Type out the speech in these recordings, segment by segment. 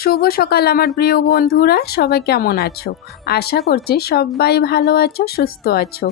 শুভ সকাল আমার প্রিয় বন্ধুরা, সবাই কেমন আছো? আশা করছি সবাই ভালো আছো, সুস্থ আছো,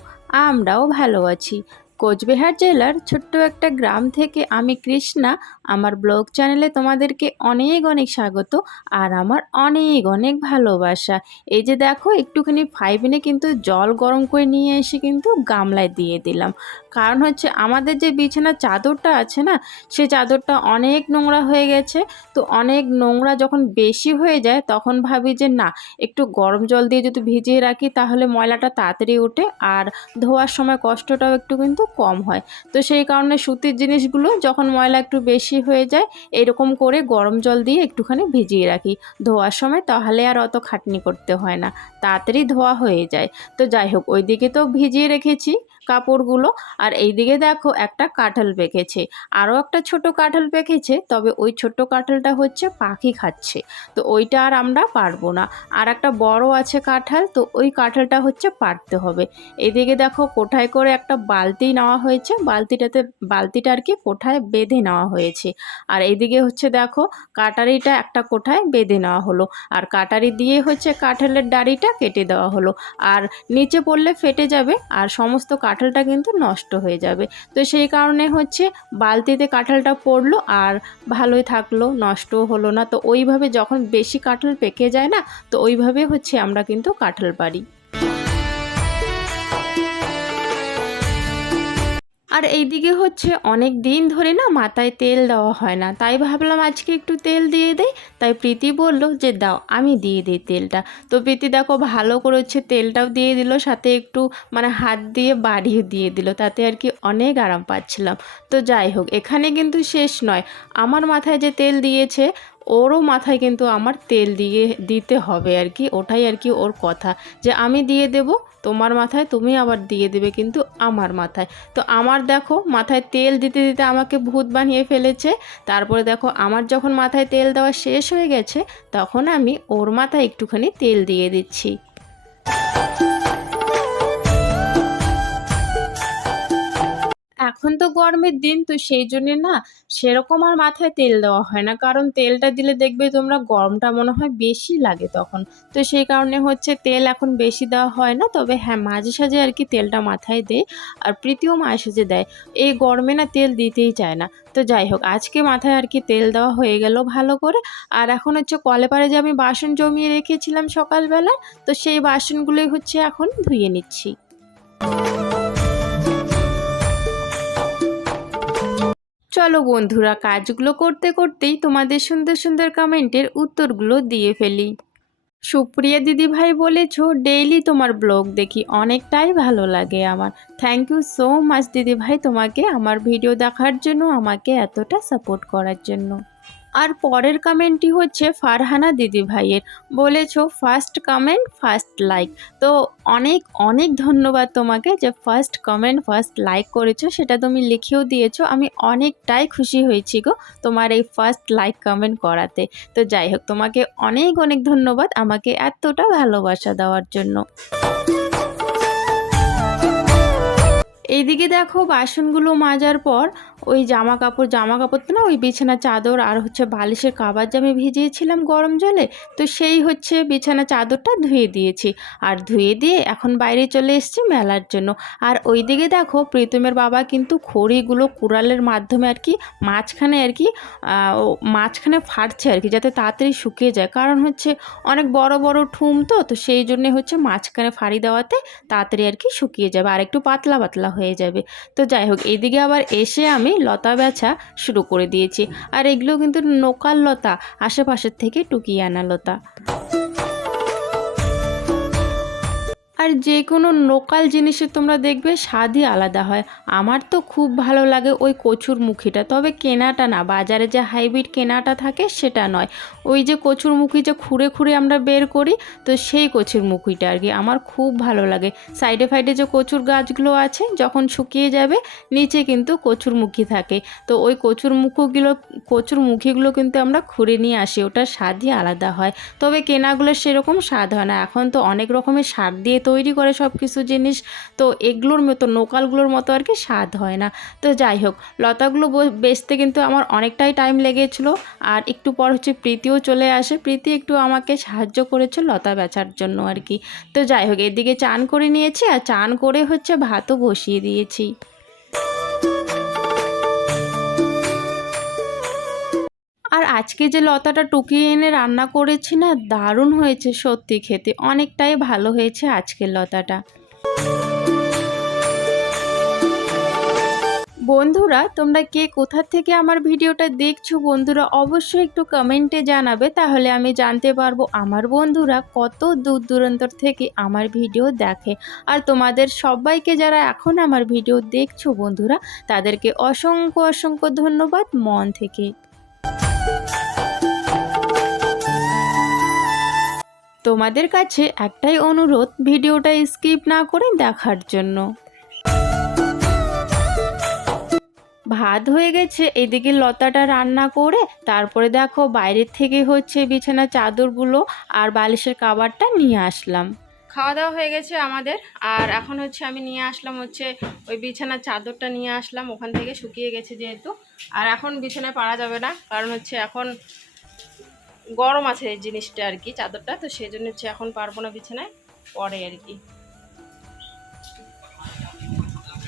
আমরাও ভালো আছি। কোচবিহার জেলার ছোট্ট একটা গ্রাম থেকে আমি কৃষ্ণা, আমার ব্লগ চ্যানেলে তোমাদেরকে অনেক অনেক স্বাগত আর আমার অনেক অনেক ভালোবাসা। এই যে দেখো, একটুখানি ফাইভিনে কিন্তু জল গরম করে নিয়ে এসে কিন্তু গামলায় দিয়ে দিলাম। কারণ হচ্ছে আমাদের যে বিছানার চাদরটা আছে না, সে চাদরটা অনেক নোংরা হয়ে গেছে। তো অনেক নোংরা যখন বেশি হয়ে যায়, তখন ভাবি যে না, একটু গরম জল দিয়ে যদি ভিজিয়ে রাখি তাহলে ময়লাটা তাড়াতাড়ি ওঠে আর ধোয়ার সময় কষ্টটাও একটু কিন্তু কম হয়। তো সেই কারণে সুতির জিনিসগুলো যখন ময়লা একটু বেশি হয়ে যায়, এরকম করে গরম জল দিয়ে একটুখানি ভিজিয়ে রাখি। ধোয়ার সময় তাহলে আর অত খাটনি করতে হয় না। তাড়াতাড়ি ধোয়া হয়ে যায়। তো যাই হোক, ওইদিকে তো ভিজিয়ে রেখেছি। কাপড়গুলো। আর এইদিকে দেখো একটা কাঁঠাল পেকেছে। আরও একটা ছোট কাঁঠাল পেকেছে, তবে ওই ছোট্ট কাঁঠালটা হচ্ছে পাখি খাচ্ছে। তো ওইটা আর আমরা পারব না। আর একটা বড় আছে কাঁঠাল, তো ওই কাঁঠালটা হচ্ছে পারতে হবে। এদিকে দেখো কোঠায় করে একটা বালতি নেওয়া হয়েছে। বালতিটাতে, বালতিটা আর কি কোঠায় বেঁধে নেওয়া হয়েছে। আর এইদিকে হচ্ছে দেখো কাটারিটা একটা কোঠায় বেঁধে নেওয়া হলো। আর কাটারি দিয়ে হচ্ছে কাঁঠালের ডাড়িটা কেটে দেওয়া হলো। আর নিচে পড়লে ফেটে যাবে। আর সমস্ত কাঁঠালটা কিন্তু নষ্ট হয়ে যাবে। তো সেই কারণে হচ্ছে বালতিতে কাঁঠালটা পড়ল আর ভালোই থাকল, নষ্টও হলো না। তো ওইভাবে যখন বেশি কাঁঠাল পেকে যায় না, তো ওইভাবে হচ্ছে আমরা কিন্তু কাঁঠাল পারি আর এইদিকে হচ্ছে অনেক দিন ধরে না মাথায় তেল দেওয়া হয় না। তাই ভাবলাম আজকে একটু তেল দিয়ে দেই। তাই প্রীতি বলল যে, দাও, আমি দিয়ে দিই তেলটা। তো প্রীতি দেখো ভালো করে হচ্ছে তেলটাও দিয়ে দিল, সাথে একটু মানে হাত দিয়ে বাড়িয়ে দিয়ে দিল। তাতে আর কি অনেক আরাম পাচ্ছিলাম। তো যাই হোক, এখানে কিন্তু শেষ নয়। আমার মাথায় যে তেল দিয়েছে ওরও মাথায় কিন্তু আমার তেল দিয়ে দিতে হবে আর কি, ওটাই আর কি ওর কথা। যে আমি দিয়ে দেব, তোমার মাথায়, তুমি আবার দিয়ে দেবে কিন্তু আমার মাথায়। তো আমার দেখো, মাথায় তেল দিতে দিতে আমাকে ভূত বানিয়ে ফেলেছে। তারপরে দেখো, আমার যখন মাথায় তেল দেওয়া শেষ হয়ে গেছে, তখন আমি ওর মাথায় একটুখানি তেল দিয়ে দিচ্ছি। এখন তো গরমের দিন, তো সেই জন্যে না সেরকম আর মাথায় তেল দেওয়া হয় না। কারণ তেলটা দিলে দেখবে তোমরা গরমটা মনে হয় বেশি লাগে তখন। তো সেই কারণে হচ্ছে তেল এখন বেশি দেওয়া হয় না। তবে হ্যাঁ মাঝে সাঝে আর কি তেলটা মাথায় দেয় আর প্রীতিও মাঝে সাঝে দেয়। এই গরমে না তেল দিতেই চায় না। তো যাই হোক, আজকে মাথায় আর কি তেল দেওয়া হয়ে গেল ভালো করে। আর এখন হচ্ছে কলে পারে যে আমি বাসন জমিয়ে রেখেছিলাম সকালবেলা, তো সেই বাসনগুলোই হচ্ছে এখন ধুয়ে নিচ্ছি। চলো বন্ধুরা, কাজগুলো করতে করতেই তোমাদের সুন্দর সুন্দর কমেন্টের উত্তরগুলো দিয়ে ফেলি। সুপ্রিয়া দিদি ভাই বলেছ ডেইলি তোমার ব্লগ দেখি অনেকটাই ভালো লাগে আমার। থ্যাংক ইউ সো মাচ দিদি ভাই তোমাকে আমার ভিডিও দেখার জন্য, আমাকে এতটা সাপোর্ট করার জন্য। আর পরের কমেন্টটি হচ্ছে ফারহানা দিদি ভাইয়ের। বলেছ ফার্স্ট কমেন্ট ফার্স্ট লাইক তো অনেক অনেক ধন্যবাদ তোমাকে যে ফার্স্ট কমেন্ট ফার্স্ট লাইক করেছ। সেটা তুমি লিখেও দিয়েছ। আমি অনেকটাই খুশি হয়েছি গো তোমার এই ফার্স্ট লাইক কমেন্ট করাতে। তো যাই হোক, তোমাকে অনেক অনেক ধন্যবাদ আমাকে এতটা ভালোবাসা দেওয়ার জন্য। এইদিকে দেখো, বাসনগুলো মাজার পর ওই জামা কাপড় জামা কাপড় তো না ওই বিছানা চাদর আর হচ্ছে বালিশের কাবার জামে ভিজিয়েছিলাম গরম জলে, তো সেই হচ্ছে বিছানা চাদরটা ধুয়ে দিয়েছি। আর ধুয়ে দিয়ে এখন বাইরে চলে এসেছি মেলার জন্য। আর ওইদিকে দেখো প্রীতমের বাবা কিন্তু খড়িগুলো কুড়ালের মাধ্যমে আর কি মাঝখানে আর কি মাঝখানে ফাটছে আর কি, যাতে তাড়াতাড়ি শুকিয়ে যায়। কারণ হচ্ছে অনেক বড় বড় ঠুম তো তো সেই জন্যে হচ্ছে মাঝখানে ফাড়ি দেওয়াতে তাড়াতাড়ি আর কি শুকিয়ে যাবে। আর একটু পাতলা পাতলা হয়ে যাবে। তো যাই হোক, এদিকে আবার এসে আমি লতা বেছা শুরু করে দিয়েছি। আর এগুলো কিন্তু নোকাল লতা, আশেপাশের থেকে টুকিয়ে আনা লতা। আর যে কোনো লোকাল জিনিসের তোমরা দেখবে স্বাদই আলাদা হয়। আমার তো খুব ভালো লাগে ওই কচুর মুখিটা। তবে কেনাটা না, বাজারে যে হাইব্রিড কেনাটা থাকে সেটা নয়। ওই যে কচুর মুখি যে খুঁড়ে খুঁড়ে আমরা বের করি, তো সেই কচুর মুখিটা আর কি। আমার খুব ভালো লাগে। সাইডে ফাইডে যে কচুর গাছগুলো আছে, যখন শুকিয়ে যাবে, নিচে কিন্তু কচুর মুখি থাকে। তো ওই কচুর মুখোগুলো, কচুর মুখিগুলো কিন্তু আমরা খুঁড়ে নিয়ে আসি, ওটার স্বাদই আলাদা হয়। তবে কেনাগুলো সেরকম স্বাদ হয় না। এখন তো অনেক রকমের সার দিয়ে তৈরি তৈরি করে সব কিছু জিনিস, তো এগুলোর মতো নোকালগুলোর মতো আর কি স্বাদ হয় না। তো যাই হোক, লতাগুলো বেচতে কিন্তু আমার অনেকটাই টাইম লেগেছিলো, আর একটু পর হচ্ছে প্রীতিও চলে আসে। প্রীতি একটু আমাকে সাহায্য করেছে লতা বেচার জন্য আর কি। তো যাই হোক, এদিকে চান করে নিয়েছি, আর চান করে হচ্ছে ভাতও বসিয়ে দিয়েছি। আজকে যে লতাটা টুকিয়ে এনে রান্না করেছি না, দারুণ হয়েছে সত্যি খেতে। অনেকটাই ভালো হয়েছে আজকের লতাটা। বন্ধুরা, তোমরা কে কোথা থেকে আমার ভিডিওটা দেখছ, বন্ধুরা অবশ্যই একটু কমেন্টে জানাবে, তাহলে আমি জানতে পারব আমার বন্ধুরা কত দূর দূরান্তর থেকে আমার ভিডিও দেখে। আর তোমাদের সবাইকে যারা এখন আমার ভিডিও দেখছ, বন্ধুরা, তাদেরকে অসংখ্য অসংখ্য ধন্যবাদ মন থেকে। তোমাদের কাছে একটাই অনুরোধ, ভিডিওটা স্কিপ না করে দেখার জন্য। ভাত হয়ে গেছে, এদিকে লতাটা রান্না করে, তারপরে দেখো বাইরের থেকে হচ্ছে বিছানা চাদরগুলো আর বালিশের কাবারটা নিয়ে আসলাম। খাওয়া দাওয়া হয়ে গেছে আমাদের, আর এখন হচ্ছে আমি নিয়ে আসলাম হচ্ছে ওই বিছানার চাদরটা নিয়ে আসলাম, ওখান থেকে শুকিয়ে গেছে যেহেতু। আর এখন বিছানায় পারা যাবে না, কারণ হচ্ছে এখন গরম আছে এই জিনিসটা আর কি, চাদরটা, তো সেই জন্য হচ্ছে এখন পারব না বিছানায়। পরে আর কি।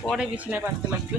পরে বিছানায় পারতে লাগবে।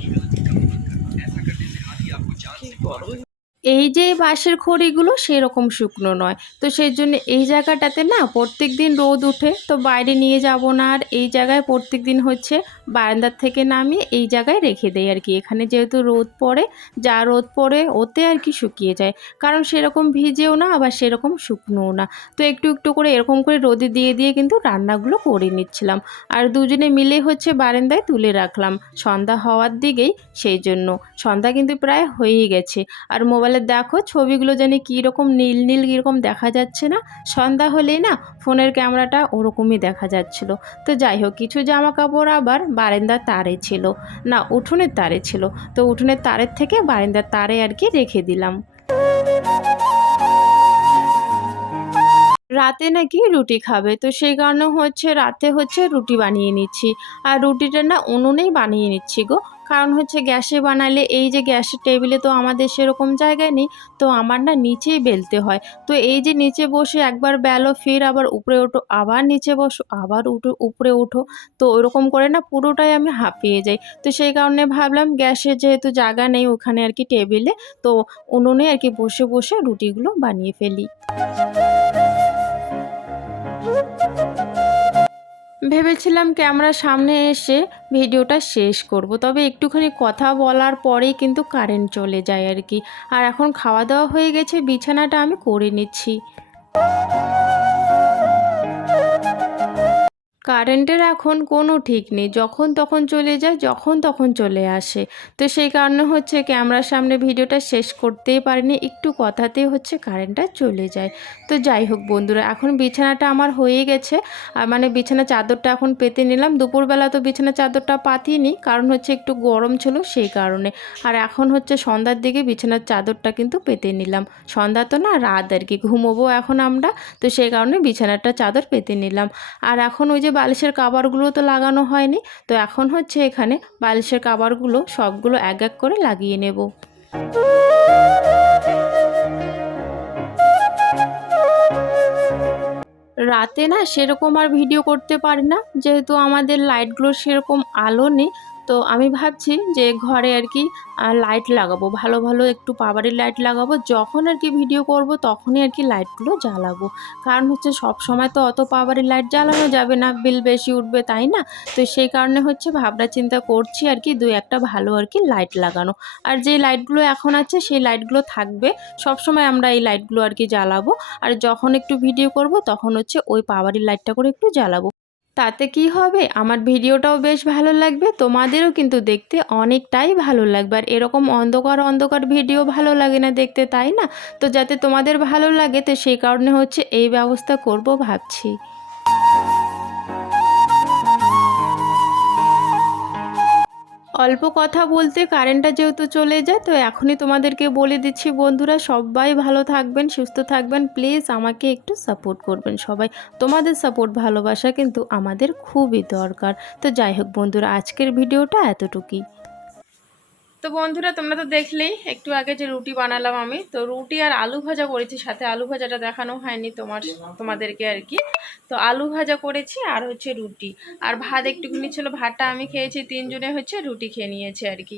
গরম। এই যে বাঁশের খড়িগুলো সেরকম শুকনো নয়। তো সেই জন্য এই জায়গাটাতে না প্রত্যেক দিন রোদ উঠে, তো বাইরে নিয়ে যাব না। আর এই জায়গায় প্রত্যেক দিন হচ্ছে বারান্দার থেকে নামিয়ে এই জায়গায় রেখে দেয় আর কি। এখানে যেহেতু রোদ পড়ে, যা রোদ পড়ে ওতে আর কি শুকিয়ে যায়। কারণ সেরকম ভিজেও না, আবার সেরকম শুকনোও না। তো একটু একটু করে এরকম করে রোদে দিয়ে দিয়ে কিন্তু রান্নাগুলো করে নিচ্ছিলাম। আর দুজনে মিলে হচ্ছে বারান্দায় তুলে রাখলাম। সন্ধ্যা হওয়ার দিকেই সেই জন্য। সন্ধ্যা কিন্তু প্রায় হয়েই গেছে। আর মোবাইলে দেখো, ছবিগুলো জানি কীরকম নীল নীল কীরকম দেখা যাচ্ছে না। সন্ধ্যা হলেই না ফোনের ক্যামেরাটা ওরকমই দেখা যাচ্ছিল। তো যাই হোক, কিছু জামা কাপড় আবার বারান্দার তারে ছিল। না, উঠোনের তারে ছিল। তো উঠোনের তারের থেকে বারান্দার তারে আর কি রেখে দিলাম। রাতে নাকি রুটি খাবে। তো সেই কারণে হচ্ছে, রাতে হচ্ছে রুটি বানিয়ে নিচ্ছি। আর রুটিটা না উনুনেই বানিয়ে নিচ্ছি গো। কারণ হচ্ছে গ্যাসে বানালে এই যে গ্যাসের টেবিলে তো আমাদের সেরকম জায়গায় নেই, তো আমার না নিচেই বেলতে হয়। তো এই যে নিচে বসে একবার বেলো, ফির আবার উপরে ওঠো, আবার নিচে বসো, আবার উঠো, উপরে উঠো তো ওরকম করে না পুরোটাই আমি হাঁপিয়ে যাই। তো সেই কারণে ভাবলাম গ্যাসে যেহেতু জায়গা নেই ওখানে আর কি টেবিলে, তো উনুনে আর কি বসে বসে রুটিগুলো বানিয়ে ফেলি। ভেবেছিলাম ক্যামেরার সামনে এসে ভিডিওটা শেষ করব, তবে একটুখানি কথা বলার পরেই কিন্তু কারেন্ট চলে যায় আর কি। আর এখন খাওয়া দাওয়া হয়ে গেছে, বিছানাটা আমি করে নিচ্ছি। কারেন্টের এখন কোনো ঠিক নেই। যখন তখন চলে যায়, যখন তখন চলে আসে। তো সেই কারণে হচ্ছে ক্যামেরার সামনে ভিডিওটা শেষ করতেই পারিনি। একটু কথাতেই হচ্ছে কারেন্টটা চলে যায়। তো যাই হোক বন্ধুরা, এখন বিছানাটা আমার হয়ে গেছে। আর মানে বিছানা চাদরটা এখন পেতে নিলাম। দুপুরবেলা তো বিছানা চাদরটা পাতিনি, কারণ হচ্ছে একটু গরম ছিল সেই কারণে। আর এখন হচ্ছে সন্ধ্যার দিকে বিছানার চাদরটা কিন্তু পেতে নিলাম। সন্ধ্যা তো না, রাত আর কি, ঘুমোবো এখন আমরা। তো সেই কারণে বিছানাটা চাদর পেতে নিলাম। আর এখন ওই যে বালিশের কাবারগুলো তো লাগানো হয়নি। তো এখন হচ্ছে এখানে বালিশের কাবারগুলো সবগুলো এক এক করে লাগিয়ে নেব। রাতে না সেরকম আর ভিডিও করতে পারি না। যেহেতু আমাদের লাইটগুলো সেরকম আলো নেই তো আমি ভাবছি যে ঘরে আর কি লাইট লাগাবো, ভালো ভালো একটু পাওয়ারের লাইট লাগাবো। যখন আর কি ভিডিও করব, তখনই আর কি লাইটগুলো জ্বালাবো। কারণ হচ্ছে সব সময় তো অত পাওয়ারের লাইট জ্বালানো যাবে না বিল বেশি উঠবে তাই না? তো সেই কারণে হচ্ছে ভাবনা চিন্তা করছি আর কি দুই একটা ভালো আর কি লাইট লাগানো। আর যে লাইটগুলো এখন আছে, সেই লাইটগুলো থাকবে। সব সময় আমরা এই লাইটগুলো আর কি জ্বালাবো। আর যখন একটু ভিডিও করব, তখন হচ্ছে ওই পাওয়ারের লাইটটা করে একটু জ্বালাবো। তাতে কি হবে? আমার ভিডিওটাও বেশ ভালো লাগবে। তোমাদেরও কিন্তু দেখতে অনেকটাই ভালো লাগবে। আর এরকম অন্ধকার অন্ধকার ভিডিও ভালো লাগে না দেখতে, তাই না? তো যাতে তোমাদের ভালো লাগে, তো সেই কারণে হচ্ছে এই ব্যবস্থা করব ভাবছি। অল্প কথা বলতে কারেন্টটা যেহেতু চলে যায়, তো এখনই তোমাদেরকে বলে দিচ্ছি বন্ধুরা, সবাই ভালো থাকবেন, সুস্থ থাকবেন। প্লিজ আমাকে একটু সাপোর্ট করবেন সবাই। তোমাদের সাপোর্ট ভালোবাসা কিন্তু আমাদের খুবই দরকার। তো যাই হোক বন্ধুরা, আজকের ভিডিওটা এতটুকুই। তো বন্ধুরা, তোমরা তো দেখলেই একটু আগে যে রুটি বানালাম আমি, তো রুটি আর আলু ভাজা করেছি, সাথে আলু ভাজাটা দেখানো হয়নি তোমার, তোমাদেরকে আর কি। তো আলু ভাজা করেছি আর হচ্ছে রুটি। আর ভাত একটুখানি ছিল, ভাতটা আমি খেয়েছি, তিনজনে হচ্ছে রুটি খেয়ে নিয়েছে আর কি।